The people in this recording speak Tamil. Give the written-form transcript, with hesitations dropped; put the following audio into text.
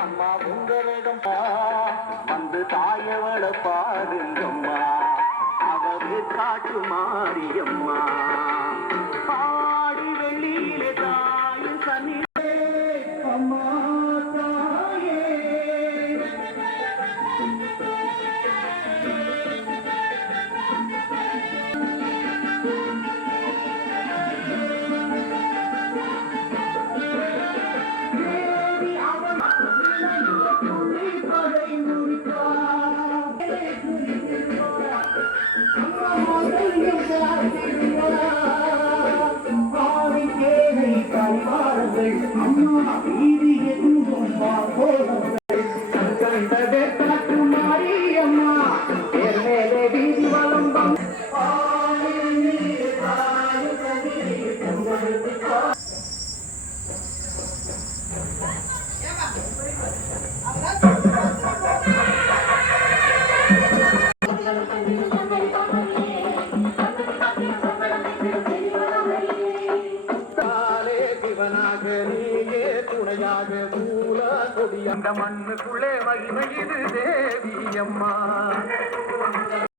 அம்மா உங்களிடம் வந்து தாயவள பாருங்கம்மா அவரு காட்டு மாரியம்மா பாடி வெள்ளியிலே தாய் சனி அம்மா தாயே கண்டதே காட்டு மாரியம்மா மேலே வீதி வளம்பம் துணையாக மூல கொடி அந்த மண்ணுக்குள்ளே மகிமை இது தேவி அம்மா